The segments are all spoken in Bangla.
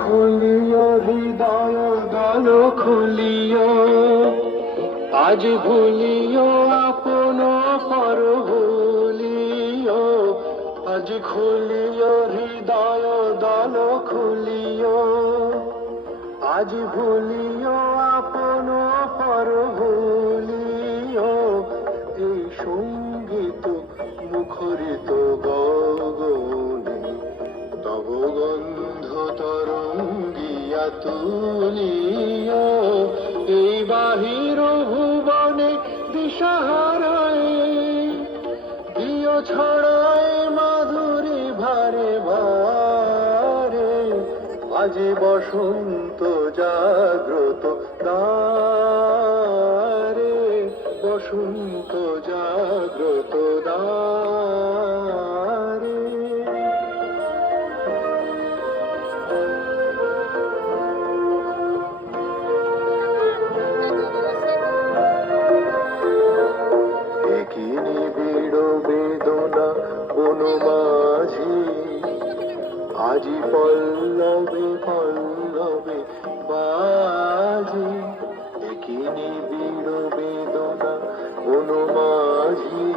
খুলিও হৃদয় দল খুলিও, আজ ভুলিও আপন পর ভুলিও। আজ খুলিও হৃদয় দল খুলিও, আজ ভুলিও আপন পর ভুলিও। এই সঙ্গীত মুখরিত গগনে তব গন্ধ তরঙ্গিয়া তুলিও। এই বাহির ভুবনে দিশাহারায় দিও ছড়ায় মাধুরী ভারে ভারে। আজ বসন্ত জাগ্রত দ্বারে, বসন্ত জাগ্রত দ্বারে। কি নিবিড় বেদনা বনমাঝি, আজি পল্লবে পল্লবে বাজি। কি নিবিড় বেদনা বনমাঝি,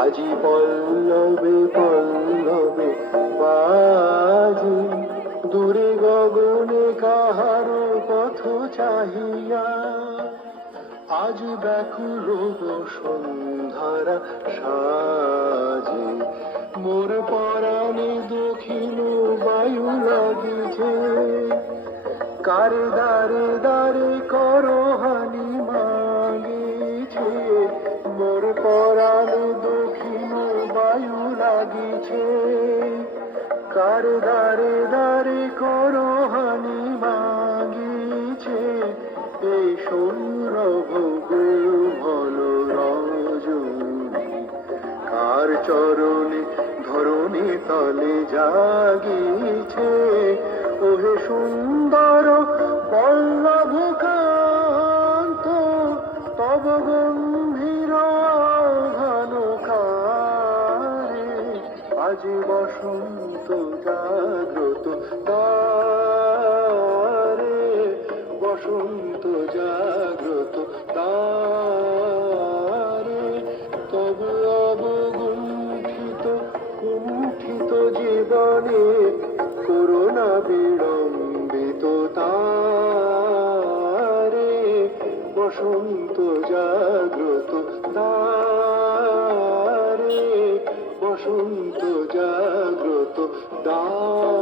আজি পল্লবে পল্লবে বাজি। দূরে গগনে কাহার পথ চাহিয়া, আজ ব্যাকুল বসুন্ধরা সাজে। মোর পরাণে দক্ষিণ বায়ু লাগিছে, কারে দারে দারে করহানি মাগিছে। মোর পরাণে দক্ষিণ বায়ু লাগিছে, কারে দারে দারে করহানি মাগিছে। এই সৌরভ গোমল রজনী, কার চরণে ধরণী তলে জাগিছে। ওহে সুন্দর পল্লব কান্ত, তব গম্ভীর আহ্বানকারে। আজ বসন্ত জাগ্রত দ্বারে, বসন্ত জাগ্রত দ্বারে। তব অবগুণ্ঠিত কুণ্ঠিত জীবনে করুণা বিড়ম্বিত তারে। বসন্ত জাগ্রত দ্বারে, বসন্ত জাগ্রত দ্বারে।